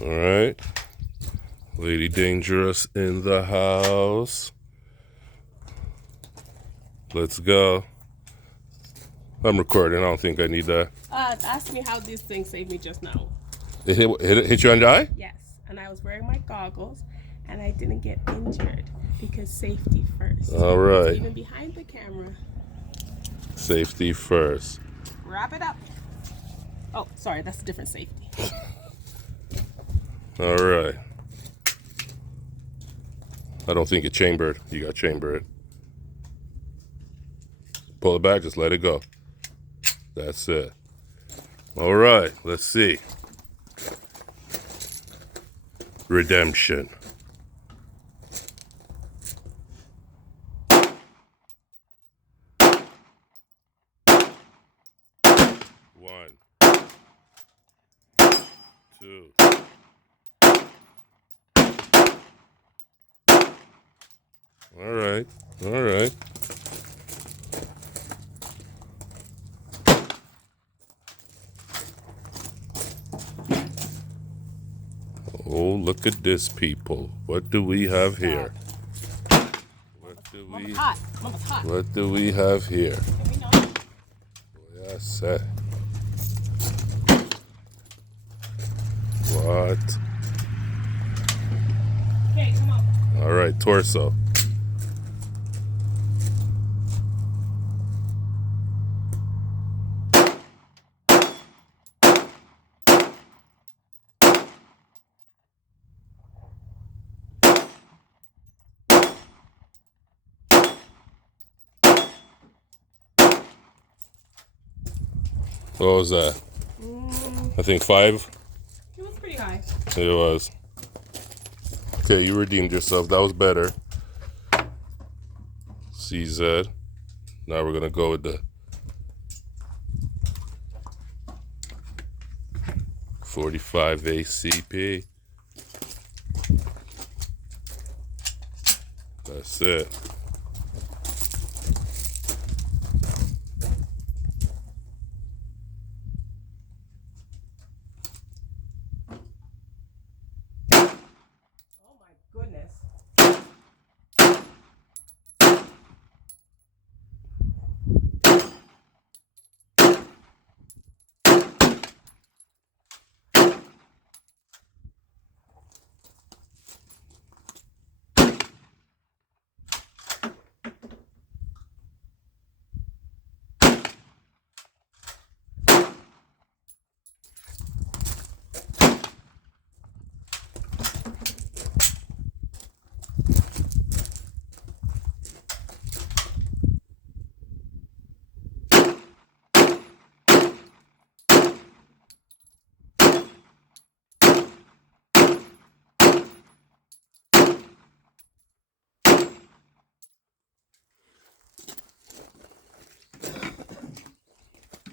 All right. Lady Dangerous in the house. Let's go. I'm recording. I don't think I need that. Ask me how this thing saved me just now. It hit you on the eye? Yes, and I was wearing my goggles, and I didn't get injured because safety first. All So right. even behind the camera. Safety first. Wrap it up. Oh, sorry, that's a different safety. All right. I don't think it chambered. You got chambered. Pull it back. Just let it go. That's it. All right. Let's see. Redemption. One. Two. All right. All right. Oh, look at this, people. What do we have here? Mama's hot. Mama's hot. What do we have here? Can we know? Yes. What? Okay, come on. All right, torso. What was that? I think 5. It was pretty high. It was. Okay, you redeemed yourself. That was better. CZ. Now we're gonna go with the 45 ACP. That's it. Oh my goodness.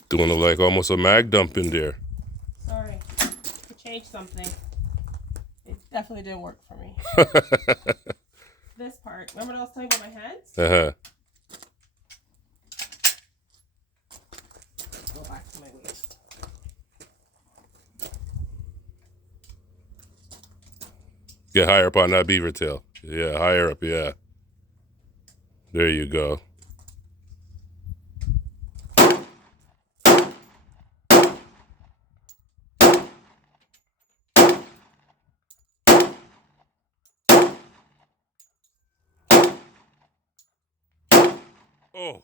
Doing like almost a mag dump in there. Sorry. To change something. It definitely didn't work for me. This part. Remember what I was talking about my hands? Uh-huh. Go back to my waist. Get higher up on that beaver tail. Yeah, higher up, yeah. There you go. Oh,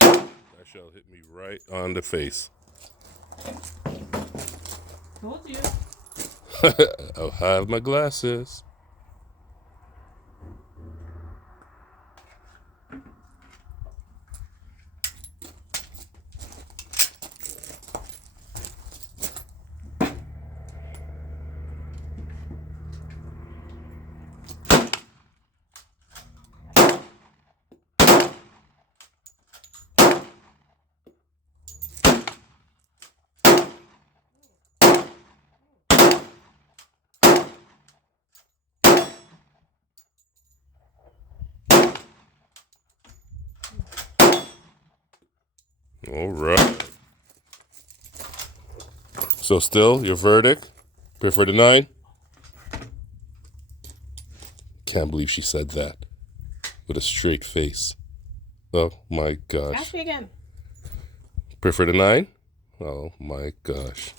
that shell hit me right on the face. Told you. I'll have my glasses. All right. So still, your verdict? Prefer the 9? can't believe she said that with a straight face. Oh my gosh. Ask me again. Prefer the 9? Oh my gosh.